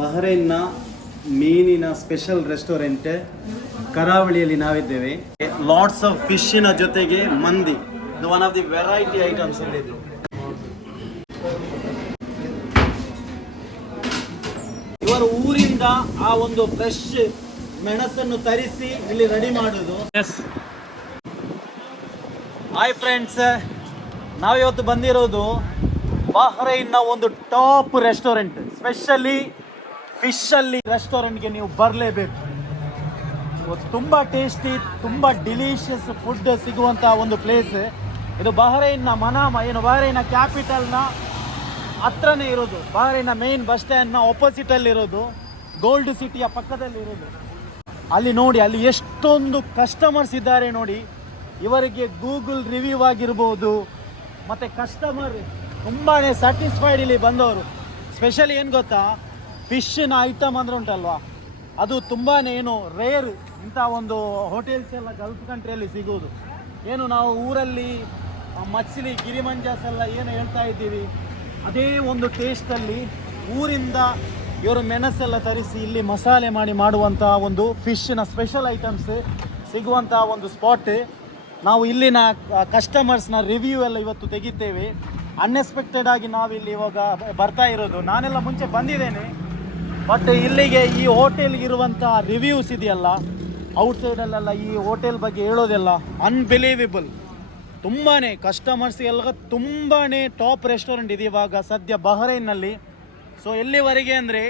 ಬಹರೈನ್ನ ಮೀನಿನ special restaurant ಕರಾವಳಿಯಲ್ಲಿ ನಾವಿದ್ದೇವೆ. ಲಾಟ್ಸ್ ಆಫ್ ಫಿಶ್ನ ಜೊತೆಗೆ ಮಂದಿ, one of the variety items ಇಲ್ಲಿದ್ದು. ಇವರ ಊರಿಂದ ಆ ಒಂದು ಫ್ರೆಶ್ ಮೆಣಸನ್ನು ತರಿಸಿ ಇಲ್ಲಿ ರೆಡಿ ಮಾಡೋದು. ಹಾಯ್ ಫ್ರೆಂಡ್ಸ್, ನಾವಿವತ್ತು ಬಂದಿರೋದು ಬಹರೈನ್ನ ಒಂದು ಟಾಪ್ ರೆಸ್ಟೋರೆಂಟ್, ಸ್ಪೆಷಲಿ ಫಿಶಲ್ಲಿ ರೆಸ್ಟೋರೆಂಟ್ಗೆ ನೀವು ಬರಲೇಬೇಕು. ತುಂಬ ಟೇಸ್ಟಿ, ತುಂಬ ಡಿಲಿಷಿಯಸ್ ಫುಡ್ ಸಿಗುವಂಥ ಒಂದು ಪ್ಲೇಸ್ ಇದು. ಬಹರೈನ್ನ ಮನಾಮ, ಏನು ಬಹರೈನ ಕ್ಯಾಪಿಟಲ್ನ ಹತ್ರನೇ ಇರೋದು, ಬಹರೈನ ಮೇನ್ ಬಸ್ ಸ್ಟ್ಯಾಂಡ್ನ ಆಪೋಸಿಟಲ್ಲಿ ಇರೋದು, ಗೋಲ್ಡ್ ಸಿಟಿಯ ಪಕ್ಕದಲ್ಲಿ ಇರೋದು. ಅಲ್ಲಿ ನೋಡಿ, ಅಲ್ಲಿ ಎಷ್ಟೊಂದು ಕಸ್ಟಮರ್ಸ್ ಇದ್ದಾರೆ ನೋಡಿ. ಇವರಿಗೆ ಗೂಗಲ್ ರಿವ್ಯೂ ಆಗಿರ್ಬೋದು, ಮತ್ತು ಕಸ್ಟಮರ್ ತುಂಬಾ ಸ್ಯಾಟಿಸ್ಫೈಡ್ ಇಲ್ಲಿ ಬಂದವರು. ಸ್ಪೆಷಲಿ ಏನು ಗೊತ್ತಾ, ಫಿಶ್ನ ಐಟಮ್ ಅಂದರೆ ಉಂಟಲ್ವಾ, ಅದು ತುಂಬಾ ಏನು ರೇರ್. ಇಂಥ ಒಂದು ಹೋಟೆಲ್ಸ್ ಎಲ್ಲ ಗಲ್ಫ್ ಕಂಟ್ರಿಯಲ್ಲಿ ಸಿಗೋದು. ಏನು ನಾವು ಊರಲ್ಲಿ ಮಚ್ಲಿ ಗಿರಿಮಂಜಾಸ್ ಎಲ್ಲ ಏನು ಹೇಳ್ತಾ ಇದ್ದೀವಿ, ಅದೇ ಒಂದು ಟೇಸ್ಟಲ್ಲಿ ಊರಿಂದ ಇವರು ಮೆಣಸೆಲ್ಲ ತರಿಸಿ ಇಲ್ಲಿ ಮಸಾಲೆ ಮಾಡಿ ಮಾಡುವಂಥ ಒಂದು ಫಿಶ್ನ ಸ್ಪೆಷಲ್ ಐಟಮ್ಸ್ ಸಿಗುವಂಥ ಒಂದು ಸ್ಪಾಟ್. ನಾವು ಇಲ್ಲಿನ ಕಸ್ಟಮರ್ಸ್ನ ರಿವ್ಯೂ ಎಲ್ಲ ಇವತ್ತು ತೆಗಿತೇವೆ. ಅನ್ಎಕ್ಸ್ಪೆಕ್ಟೆಡ್ ಆಗಿ ನಾವಿಲ್ಲಿ ಇವಾಗ ಬರ್ತಾ ಇರೋದು. ನಾನೆಲ್ಲ ಮುಂಚೆ ಬಂದಿದ್ದೇನೆ, ಬಟ್ ಇಲ್ಲಿಗೆ ಈ ಹೋಟೆಲ್ಗೆ ಇರುವಂಥ ರಿವ್ಯೂಸ್ ಇದೆಯಲ್ಲ, ಔಟ್ಸೈಡಲ್ಲೆಲ್ಲ ಈ ಹೋಟೆಲ್ ಬಗ್ಗೆ ಹೇಳೋದೆಲ್ಲ ಅನ್ಬಿಲೀವೇಬಲ್. ತುಂಬಾ ಕಸ್ಟಮರ್ಸ್ಗೆಲ್ಲ ತುಂಬಾ ಟಾಪ್ ರೆಸ್ಟೋರೆಂಟ್ ಇದೆ ಇವಾಗ ಸದ್ಯ ಬಹರೈನ್ನಲ್ಲಿ. ಸೊ ಎಲ್ಲಿವರೆಗೆ ಅಂದರೆ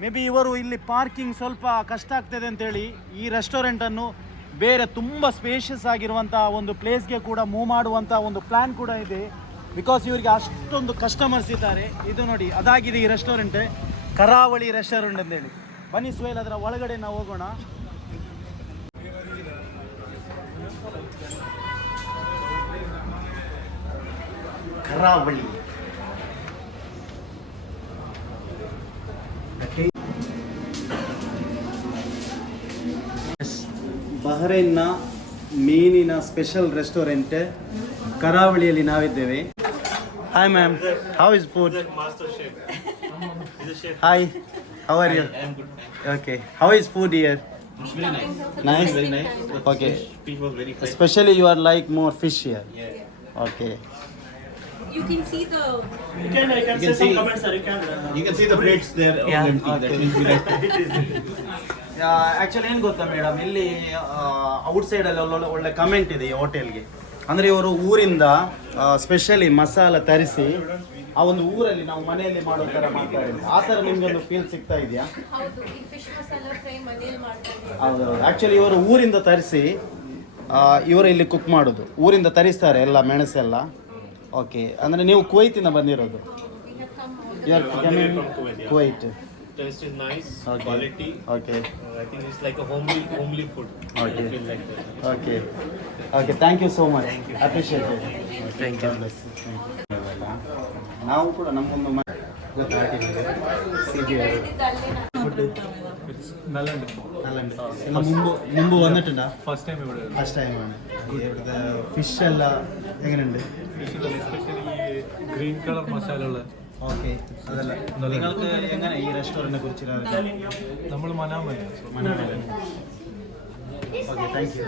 ಮೇ ಬಿ ಇವರು ಇಲ್ಲಿ ಪಾರ್ಕಿಂಗ್ ಸ್ವಲ್ಪ ಕಷ್ಟ ಆಗ್ತದೆ ಅಂತೇಳಿ ಈ ರೆಸ್ಟೋರೆಂಟನ್ನು ಬೇರೆ ತುಂಬ ಸ್ಪೇಷಿಯಸ್ ಆಗಿರುವಂಥ ಒಂದು ಪ್ಲೇಸ್ಗೆ ಕೂಡ ಮೂವ್ ಮಾಡುವಂಥ ಒಂದು ಪ್ಲ್ಯಾನ್ ಕೂಡ ಇದೆ. ಬಿಕಾಸ್ ಇವರಿಗೆ ಅಷ್ಟೊಂದು ಕಸ್ಟಮರ್ಸ್ ಇದ್ದಾರೆ. ಇದು ನೋಡಿ, ಅದಾಗಿದೆ ಈ ರೆಸ್ಟೋರೆಂಟ್, ಕರಾವಳಿ ರೆಸ್ಟೋರೆಂಟ್ ಅಂತೇಳಿ. ಬನ್ನಿ ಸುಹೇಲ್, ಅದರ ಒಳಗಡೆ ನಾವು ಹೋಗೋಣ. ಕರಾವಳಿ ಬಹರೈನ್ನ ಮೀನಿನ ಸ್ಪೆಷಲ್ ರೆಸ್ಟೋರೆಂಟ್ ಕರಾವಳಿಯಲ್ಲಿ ನಾವಿದ್ದೇವೆ. Hi ma'am, how is food? Hi, how are you? Okay, how is food here? Nice, very nice. Okay, fish was very fresh. Especially you are like more fish here. Okay. You can see the. I can say some comments, sir. You can see the plates there. Yeah. Empty. Okay. That means we like. Actually ಏನು ಗೊತ್ತಾ madam, ಇಲ್ಲಿ ಔಟ್ಸೈಡಲ್ಲಿ ಒಳ್ಳೆ comment ಇದೆ ಈ ಹೋಟೆಲ್ಗೆ. ಅಂದರೆ ಇವರು ಊರಿಂದ ಸ್ಪೆಷಲಿ ಮಸಾಲ ತರಿಸಿ ಆ ಒಂದು ಊರಲ್ಲಿ ನಾವು ಮನೆಯಲ್ಲಿ ಮಾಡೋ ಥರ ಮಾಡ್ತಾರೆ. ಆ ಥರ ನಿಮ್ಗೊಂದು ಫೀಲ್ ಸಿಗ್ತಾ ಇದೆಯಾ? ಹೌದು, ಈ ಫಿಶ್ ಮಸಾಲಾ ಫ್ರೈ ಮನೆಯಲ್ಲಿ ಮಾಡ್ತಾರೆ. ಹೌದು, ಆ್ಯಕ್ಚುಲಿ ಇವರು ಊರಿಂದ ತರಿಸಿ ಇವರು ಇಲ್ಲಿ ಕುಕ್ ಮಾಡೋದು. ಊರಿಂದ ತರಿಸ್ತಾರೆ ಎಲ್ಲ ಮೆಣಸೆಲ್ಲ. ಓಕೆ, ಅಂದರೆ ನೀವು ಕುವೈತಿಂದ ಬಂದಿರೋದು? Kuwait. Taste is nice. Okay. Quality. Okay. I think it's like a homely food. Okay. I feel like that. Okay. Okay. Thank you so much. Thank you. Appreciate it. Thank you. ನಾವು ಕೂಡ ನಮಗೊಂದು ಗೊತ್ತಾಗ್ತಿದೆ food മുമ്പ് വന്നിട്ടുണ്ടോ? First time ഇവിടെ first ടൈമാണ്. ഇവിടുത്തെ fish എല്ലാം എങ്ങനെയുണ്ട്? എസ്പെഷ്യലി ഗ്രീൻ കളർ മസാലകൾ. ഓക്കെ, അതല്ല നിങ്ങൾക്ക് എങ്ങനെ ഈ റെസ്റ്റോറൻറ്റിനെ കുറിച്ച് നമ്മൾ മനാമല്ല. Okay, thank you.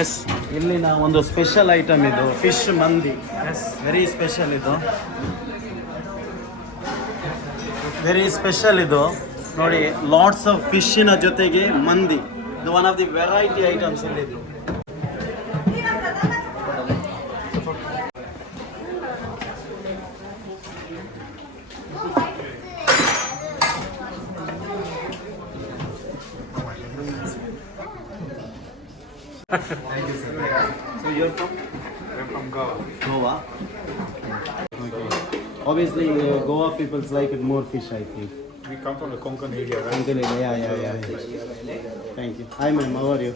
ಎಸ್, ಇಲ್ಲಿನ ಒಂದು ಸ್ಪೆಷಲ್ ಐಟಮ್ ಇದು ಫಿಶ್ ಮಂದಿ. ಎಸ್, ವೆರಿ ಸ್ಪೆಷಲ್ ಇದು, ವೆರಿ ಸ್ಪೆಷಲ್ ಇದು ನೋಡಿ. ಲಾಟ್ಸ್ ಆಫ್ ಫಿಶ್ನ ಜೊತೆಗೆ ಮಂದಿ, ಇದು one of the variety items ಇಲ್ಲಿದ್ದು. Thank you, sir. So you're from? I'm from Goa. Goa. Okay. Obviously, Goa people like it more fish, I think. We come from the Konkan area, right? Konkan area, yeah. Thank you. Hi ma'am, how are you?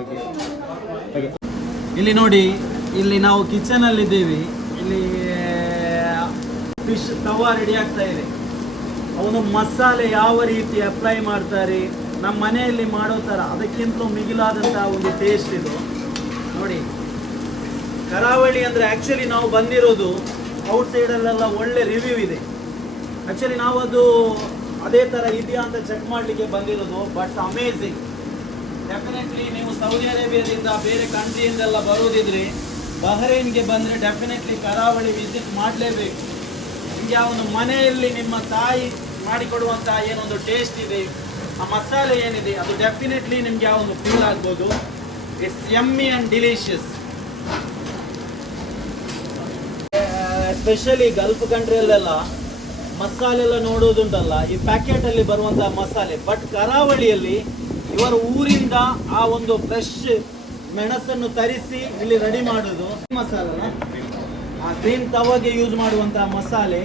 Okay. Okay. ಇಲ್ಲಿ ನೋಡಿ, ಇಲ್ಲಿ ನಾವು ಕಿಚನಲ್ಲಿ ಇದ್ದೀವಿ. ಇಲ್ಲಿ fish ತವಾ ready ಆಗ್ತಾ ಇದೆ. ಅವನು ಮಸಾಲೆ ಯಾವ ರೀತಿ ಅಪ್ಲೈ ಮಾಡ್ತಾರೆ, ನಮ್ಮ ಮನೆಯಲ್ಲಿ ಮಾಡೋ ಥರ ಅದಕ್ಕಿಂತಲೂ ಮಿಗಿಲಾದಂತಹ ಒಂದು ಟೇಸ್ಟ್ ಇದು ನೋಡಿ. ಕರಾವಳಿ ಅಂದರೆ ಆ್ಯಕ್ಚುಲಿ ನಾವು ಬಂದಿರೋದು ಔಟ್ಸೈಡಲ್ಲೆಲ್ಲ ಒಳ್ಳೆ ರಿವ್ಯೂ ಇದೆ. ಆ್ಯಕ್ಚುಲಿ ನಾವು ಅದು ಅದೇ ಥರ ಇದೆಯಾ ಅಂತ ಚೆಕ್ ಮಾಡಲಿಕ್ಕೆ ಬಂದಿರೋದು. But amazing. ಡೆಫಿನೆಟ್ಲಿ ನೀವು ಸೌದಿ ಅರೇಬಿಯಾದಿಂದ ಬೇರೆ ಕಂಟ್ರಿಯಿಂದೆಲ್ಲ ಬರೋದಿದ್ರೆ ಬಹ್ರೈನ್ಗೆ ಬಂದರೆ ಡೆಫಿನೆಟ್ಲಿ ಕರಾವಳಿ ವಿಸಿಟ್ ಮಾಡಲೇಬೇಕು. ನಿಮಗೆ ಆ ಒಂದು ಮನೆಯಲ್ಲಿ ನಿಮ್ಮ ತಾಯಿ ಮಾಡಿಕೊಡುವಂತಹ ಏನೊಂದು ಟೇಸ್ಟ್ ಇದೆ, ಆ ಮಸಾಲೆ ಏನಿದೆ, ಅದು ಡೆಫಿನೆಟ್ಲಿ ನಿಮಗೆ ಆ ಒಂದು ಫೀಲ್ ಆಗ್ಬೋದು. It's yummy and delicious. Especially gulf ಕಂಟ್ರಿಯಲ್ಲೆಲ್ಲ ಮಸಾಲೆ ಎಲ್ಲ ನೋಡೋದುಂಟಲ್ಲ, ಈ ಪ್ಯಾಕೆಟಲ್ಲಿ ಬರುವಂತಹ ಮಸಾಲೆ. ಬಟ್ ಕರಾವಳಿಯಲ್ಲಿ ಇವರ ಊರಿಂದ ಆ ಒಂದು ಫ್ರೆಶ್ ಮೆಣಸನ್ನು ತರಿಸಿ ಇಲ್ಲಿ ರೆಡಿ ಮಾಡೋದು ಮಸಾಲ. ಆ ಗ್ರೀನ್ ತವಾಗೆ ಯೂಸ್ ಮಾಡುವಂತಹ ಮಸಾಲೆ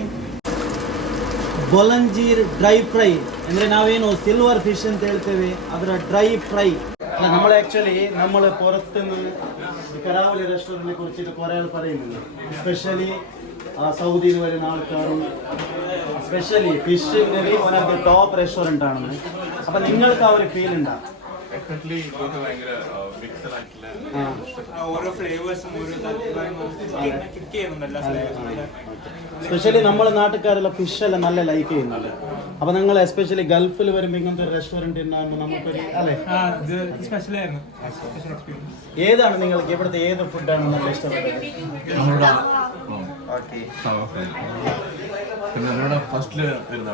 ಬೊಲಂಜೀರ್ ಡ್ರೈ ಫ್ರೈ, ಅಂದರೆ ನಾವೇನು ಸಿಲ್ವರ್ ಫಿಶ್ ಅಂತ ಹೇಳ್ತೇವೆ, ಅದರ ಡ್ರೈ ಫ್ರೈ. നമ്മൾ ആക്ച്വലി നമ്മൾ പുറത്തുനിന്ന് കരാവലി റെസ്റ്റോറൻറ്റിനെ കുറിച്ചിട്ട് കുറേ ആൾ പറയുന്നുണ്ട്. എസ്പെഷ്യലി സൗദിയിൽ നിന്ന് വരുന്ന ആൾക്കാരും സ്പെഷ്യലി ഫിഷിൻ്റെ one of the top restaurant ആണെന്ന്. അപ്പം നിങ്ങൾക്ക് ആ ഒരു ഫീൽ ഉണ്ടാ? ഡെഫിനറ്റ്ലി ഇതൊക്കെ ഭയങ്കര മിക്സഡ് ആയിട്ടുള്ള ഓരോ ഫ്ലേവേഴ്സും ഓരോ കിക്ക് ചെയ്യുന്നുണ്ട് എല്ലാ ഫ്ലേവേഴ്സും. സ്പെഷ്യലി നമ്മളെ നാട്ടുകാരെല്ലാം ഫിഷെല്ലാം നല്ല ലൈക്ക് ചെയ്യുന്നുണ്ട്. അപ്പം നിങ്ങൾ എസ്പെഷ്യലി ഗൾഫിൽ വരുമ്പോൾ ഇങ്ങനത്തെ ഒരു റെസ്റ്റോറൻറ്റ് നമുക്കൊരു അല്ലേ സ്പെഷ്യലായിരുന്നു. ഏതാണ് നിങ്ങൾക്ക് ഇവിടുത്തെ ഏത് ഫുഡാണ് നല്ല ഇഷ്ടപ്പെട്ടത്? Okay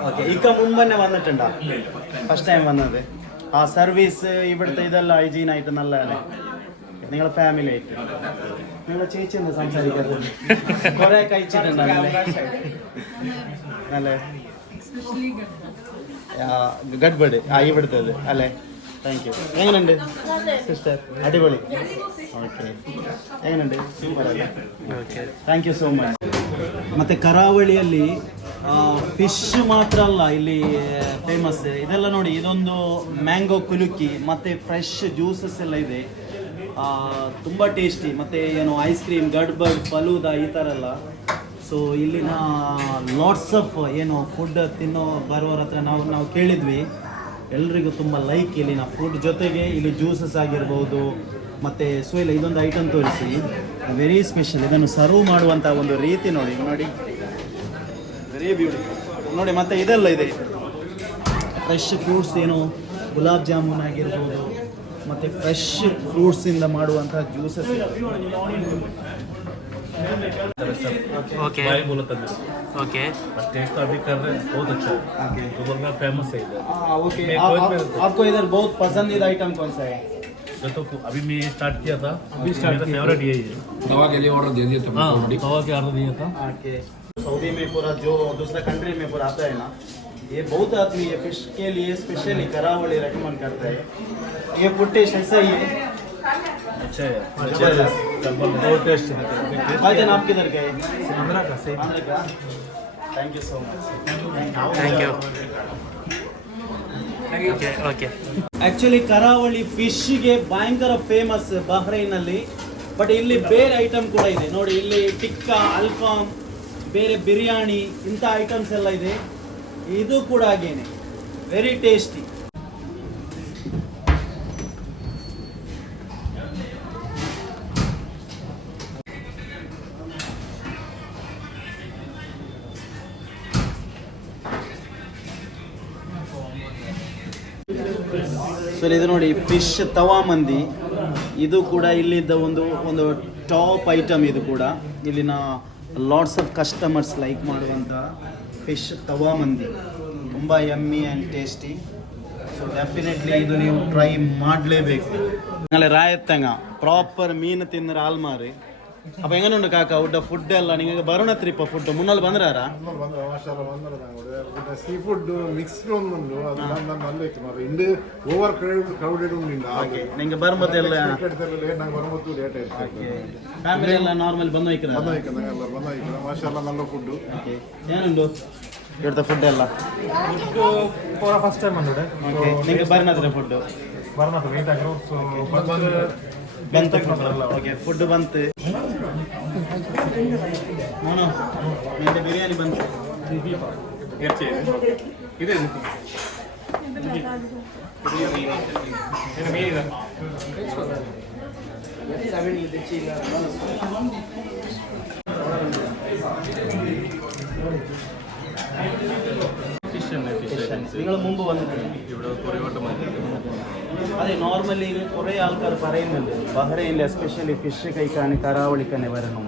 okay. ഇക്ക മുമ്പ് തന്നെ വന്നിട്ടുണ്ടോ? ഫസ്റ്റ് ടൈം വന്നത്. ആ സർവീസ് ഇവിടുത്തെ ഇതെല്ലാം ഹൈജീനായിട്ട് നല്ലതാണ്. നിങ്ങൾ ഫാമിലി ആയിട്ട് നിങ്ങളെ ചേച്ചി ഒന്ന് സംസാരിക്കുന്നത് കുറെ കഴിച്ചിട്ടുണ്ടല്ലേ? അല്ലേ ഗഡ്ബഡ് ഇവിടുത്തേത് അല്ലേ? Thank you. എങ്ങനെയുണ്ട് സിസ്റ്റർ? അടിപൊളി. ഓക്കെ. എങ്ങനെയുണ്ട്? സൂപ്പർ അല്ലേ? Okay thank you so much. ಮತ್ತು ಕರಾವಳಿಯಲ್ಲಿ ಫಿಶ್ ಮಾತ್ರ ಅಲ್ಲ ಇಲ್ಲಿ ಫೇಮಸ್. ಇದೆಲ್ಲ ನೋಡಿ, ಇದೊಂದು ಮ್ಯಾಂಗೋ ಕುಲುಕಿ ಮತ್ತು ಫ್ರೆಶ್ ಜ್ಯೂಸಸ್ ಎಲ್ಲ ಇದೆ, ತುಂಬ ಟೇಸ್ಟಿ. ಮತ್ತು ಏನು ಐಸ್ ಕ್ರೀಮ್, ಗಡ್ಬಡ್, ಫಲೂದಾ ಈ ಥರ ಎಲ್ಲ. ಸೊ ಇಲ್ಲಿನ ಲಾಟ್ಸ್ ಆಫ್ ಏನು ಫುಡ್ ಬರೋರ ಹತ್ರ ನಾವು ಕೇಳಿದ್ವಿ, ಎಲ್ರಿಗೂ ತುಂಬ ಲೈಕ್ ಇಲ್ಲಿನ ಫುಡ್. ಜೊತೆಗೆ ಇಲ್ಲಿ ಜ್ಯೂಸಸ್ ಆಗಿರ್ಬೋದು ಮತ್ತು ಇಲ್ಲ ಇದೊಂದು ಐಟಮ್ ತೋರಿಸಿ, ವೆರಿ ಸ್ಪೆಷಲ್. ಇದನ್ನು ಸರ್ವ್ ಮಾಡುವಂಥ ಒಂದು ರೀತಿ ನೋಡಿ ವೆರಿ ಬ್ಯೂಟಿಫುಲ್ ನೋಡಿ. ಮತ್ತು ಇದೆಲ್ಲ ಇದೆ ಫ್ರೆಶ್ ಫ್ರೂಟ್ಸ್, ಏನು ಗುಲಾಬ್ ಜಾಮೂನ್ ಆಗಿರ್ಬೋದು ಮತ್ತು ಫ್ರೆಶ್ ಫ್ರೂಟ್ಸಿಂದ ಮಾಡುವಂಥ ಜ್ಯೂಸಸ್. ओके भाई बोला था मेरे ओके टेस्ट अभी कर रहे हैं, बहुत अच्छा है. दुबई में फेमस है इधर. ओके. आपको इधर बहुत पसंदीदा आइटम कौन सा है? तो अभी मैं स्टार्ट किया था, अभी मेरा फेवरेट यही है. तवा के लिए ऑर्डर दे दिया था. हाँ, तवा के ऑर्डर दिया था. ओके. सऊदी में पूरा जो दूसरा कंट्री में पूरा आता है ना, ये बहुत आदमी ये फिश के लिए स्पेशली करावली रेकमेंड करता है. ये फूड टेस्ट ऐसा ही है, अच्छा है, बहुत टेस्ट है. भाई जान आप किधर गए? आंध्रा का सही. आंध्र का. Thank you so much. Thank you. Okay okay. Actually ಕರಾವಳಿ ಫಿಶ್ಗೆ ಭಯಂಕರ ಫೇಮಸ್ ಬಹ್ರೈನಲ್ಲಿ. ಬಟ್ ಇಲ್ಲಿ ಬೇರೆ ಐಟಮ್ ಕೂಡ ಇದೆ ನೋಡಿ. ಇಲ್ಲಿ ಟಿಕ್ಕಾ, ಅಲ್ಫಾಮ್, ಬೇರೆ ಬಿರಿಯಾನಿ ಇಂಥ ಐಟಮ್ಸ್ ಎಲ್ಲ ಇದೆ. ಇದು ಕೂಡ ಹಾಗೇನೆ ವೆರಿ ಟೇಸ್ಟಿ. ಸೊ ಇದು ನೋಡಿ ಫಿಶ್ ತವಾ ಮಂದಿ. ಇದು ಕೂಡ ಇಲ್ಲಿದ್ದ ಒಂದು ಟಾಪ್ ಐಟಮ್. ಇದು ಕೂಡ ಇಲ್ಲಿನ ಲಾಟ್ಸ್ ಆಫ್ ಕಸ್ಟಮರ್ಸ್ ಲೈಕ್ ಮಾಡುವಂಥ ಫಿಶ್ ತವಾ ಮಂದಿ. ತುಂಬ yummy and tasty. So definitely ಇದು ನೀವು ಟ್ರೈ ಮಾಡಲೇಬೇಕು. നിങ്ങളെ റായത്തങ്ങ പ്രോപ്പർ മീൻ തിന്നൊരു ആൾമാർ. അപ്പോൾ എങ്ങനെയുണ്ട് കാക്ക ഊട്ട ഫുഡ് എല്ലാം? നിങ്ങൾക്ക് ബറണത്രി ഇപ്പോൾ ഫുഡ് മുന്നോട്ട് ಬಂದ್ರಾರಾ? സീ ഫുഡ് മിക്സ്ഡ് ഒന്നുണ്ട്, അതെല്ലാം നല്ല ഇരിക്കുന്നത്. ഇണ്ട് ഓവർ ക്രൗഡഡ് ഉണ്ടില്ല. നിങ്ങൾ ബർമത്തെಲ್ಲ நாங்கள் வரும்போது லேட் ஆயிடுச்சு. ಫ್ಯಾಮಿಲಿ ಎಲ್ಲ ನಾರ್ಮಲ್ ಬಂದು ಹೋಯ್க்கிறಾ? ಬಂದು ಹೋಯ್ക്കുന്നത് ಎಲ್ಲರೂ ಬಂದು ಹೋಯ್ക്കുന്നത്. ಮಾಷಾಲ್ಲ നല്ല ಫುಡ್ಡು. ಓಕೆ. ಏನುಂಟು ಇവിടുത്തെ ಫುಡ್ ಎಲ್ಲ? ഫസ്റ്റ് ടൈം ഉണ്ട്. ಓಕೆ. നിങ്ങൾക്ക് ಬರ್ನತ್ರ ಫುಡ್ പറഞ്ഞത് വെയിറ്റ് ആഗ്രഹം ಬಂತು ಫುಡ್. ಓಕೆ ಫುಡ್ ಬಂತು. ನಾನು ನಿನ್ನೆ ಬಿರಿಯಾನಿ ಬಂತು. ഇത് നിങ്ങൾ മുമ്പ് വന്നിട്ടുണ്ട് അതെ നോർമലി കുറേ ആൾക്കാർ പറയുന്നുണ്ട് ബഹ്റൈനിൽ എസ്പെഷ്യലി ഫിഷ് കഴിക്കാൻ കരാവളിക്ക് തന്നെ വരണം.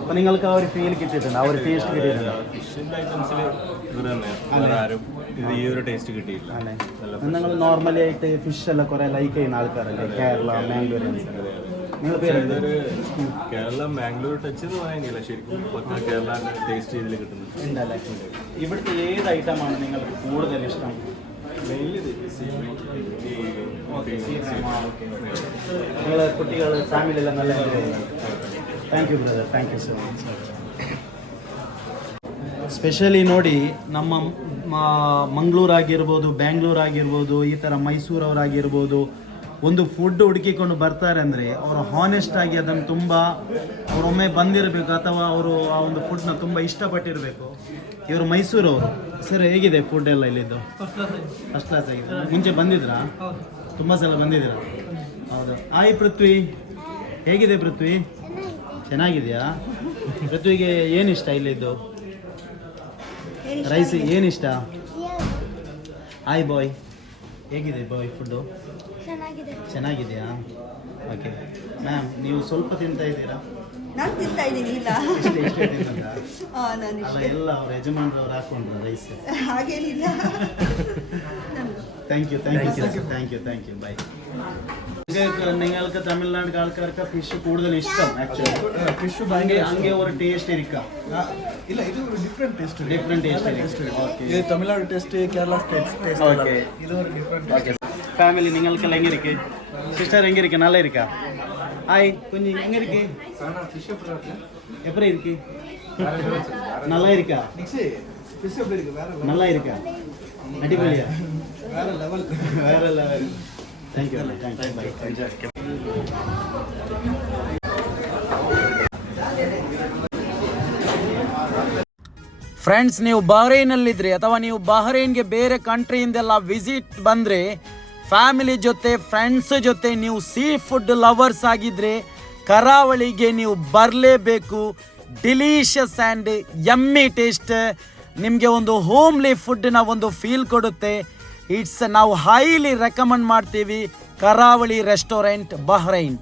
അപ്പം നിങ്ങൾക്ക് ആ ഒരു ഫീൽ കിട്ടിയിട്ടുണ്ട്, ആ ഒരു ടേസ്റ്റ് കിട്ടിയിട്ടുണ്ട് ഫിഷിന്റെ ഐറ്റംസിൽ ഇവർ തന്നെ ആരും ഇത് ഈ ഒരു ടേസ്റ്റ് കിട്ടിയില്ല. അല്ലേ? നിങ്ങൾ നോർമലി ആയിട്ട് ഫിഷ് എല്ലാം കുറേ ലൈക്ക് ചെയ്യുന്ന ആൾക്കാരല്ലേ, കേരള മാംഗ്ലൂരിയൻസ്. നിങ്ങൾ പേര് കേരള മാംഗ്ലൂർ ടച്ച് എന്ന് പറയാനില്ല, ശരിക്കും പക്ക കേരള ടേസ്റ്റ് ഇതിൽ കിട്ടുന്നത് ഉണ്ടല്ലേ? ഇവിടുത്തെ ഏത് ഐറ്റമാണ് നിങ്ങൾക്ക് കൂടുതൽ ഇഷ്ടം? നിങ്ങൾ കുട്ടികൾ ഫാമിലി എല്ലാം നല്ല thank you brother, thank you so much. Specially ನೋಡಿ ನಮ್ಮ ಮಂಗಳೂರಾಗಿರ್ಬೋದು, ಬ್ಯಾಂಗ್ಳೂರ್ ಆಗಿರ್ಬೋದು, ಈ ಥರ ಮೈಸೂರವರಾಗಿರ್ಬೋದು, ಒಂದು ಫುಡ್ ಹುಡುಕಿಕೊಂಡು ಬರ್ತಾರೆ ಅಂದರೆ ಅವರು ಹಾನೆಸ್ಟ್ ಆಗಿ ಅದನ್ನು ತುಂಬ ಅವರೊಮ್ಮೆ ಬಂದಿರಬೇಕು ಅಥವಾ ಅವರು ಆ ಒಂದು ಫುಡ್ನ ತುಂಬ ಇಷ್ಟಪಟ್ಟಿರಬೇಕು. ಇವರು ಮೈಸೂರವರು. ಸರ್ ಹೇಗಿದೆ ಫುಡ್ ಎಲ್ಲ ಇಲ್ಲಿದ್ದು? ಫಸ್ಟ್ ಕ್ಲಾಸ್ ಆಗಿದೆ. ಮುಂಚೆ ಬಂದಿದ್ರಾ? ತುಂಬ ಸಲ ಬಂದಿದ್ದೀರಾ? ಹೌದು. ಹಾಯ್ ಪೃಥ್ವಿ, ಹೇಗಿದೆ ಪೃಥ್ವಿ? ಚೆನ್ನಾಗಿದೆಯಾ? ಪೃಥ್ವಿಗೆ ಏನಿಷ್ಟ ಇಲ್ಲಿದ್ದು? ರೈಸ್ ಏನಿಷ್ಟ? ಹಾಯ್ ಬಾಯ್, ಹೇಗಿದೆ ಬಾಯ್ ಫುಡ್ಡು? ಚೆನ್ನಾಗಿದೆಯಾ? ಓಕೆ ಮ್ಯಾಮ್, ನೀವು ಸ್ವಲ್ಪ ತಿಂತಾ ಇದ್ದೀರಾ? ನಾನು ತಿಂತಾ ಇದ್ದೀನಿ. ಇಲ್ಲ ಇಷ್ಟೇ ತಿನ್ನೋದಾ? ನಾನು ಅಲ್ಲ, ಎಲ್ಲ ಅವ್ರ ಯಜಮಾನ್ರವ್ರು ಹಾಕೊಂಡ್ರು ರೈಸ್. ಹಾಗೇನಿಲ್ಲ. Thank you thank you bye. നിങ്ങൾക്ക് തമിഴ്നാട് ആൾക്കാർക്ക് ഫിഷ് കൂടുതൽ ഇഷ്ടം ആക്ച്വലി ഫിഷ് അങ്ങേ ഒരു ടേസ്റ്റ് ഇരിക്കാം. ಇಲ್ಲ ಇದು ಡಿಫ್ರೆಂಟ್ ಟೇಸ್ಟ್ ഓക്കെ ಇದು Tamil Nadu taste Kerala taste okay ಇದು ஒரு ಡಿಫ್ರೆಂಟ್ ஓகே ஃபேமிலி நீங்களுக்கெல்லாம் எங்கே இருக்கு? சிஸ்டர் எங்கே இருக்கு? நல்லா இருக்கா? ஹாய் குஞ்சு, எங்கே இருக்கு? எப்படி இருக்கு? நல்லா இருக்கா? ಫಿಶ್ எப்படி இருக்கு? வேற நல்லா இருக்கா? அடிப்படையா? வேற லெவல். வேற level. Thank you bye. Friends, ನೀವು ಬಹ್ರೈನಲ್ಲಿದ್ದರೆ ಅಥವಾ ನೀವು ಬಹ್ರೈನ್ಗೆ ಬೇರೆ ಕಂಟ್ರಿಯಿಂದೆಲ್ಲ ವಿಸಿಟ್ ಬಂದರೆ ಫ್ಯಾಮಿಲಿ ಜೊತೆ ಫ್ರೆಂಡ್ಸ್ ಜೊತೆ ನೀವು ಸೀ ಫುಡ್ ಲವರ್ಸ್ ಆಗಿದ್ದರೆ ಕರಾವಳಿಗೆ ನೀವು ಬರಲೇಬೇಕು. ಡಿಲೀಷಿಯಸ್ ಆ್ಯಂಡ್ ಯಮ್ಮಿ ಟೇಸ್ಟ್, ನಿಮಗೆ ಒಂದು ಹೋಮ್ಲಿ ಫುಡ್ನ ಒಂದು ಫೀಲ್ ಕೊಡುತ್ತೆ. ನಾವು ಹೈಲಿ ರೆಕಮೆಂಡ್ ಮಾಡ್ತೀವಿ ಕರಾವಳಿ ರೆಸ್ಟೋರೆಂಟ್ ಬಹ್ರೈನ್.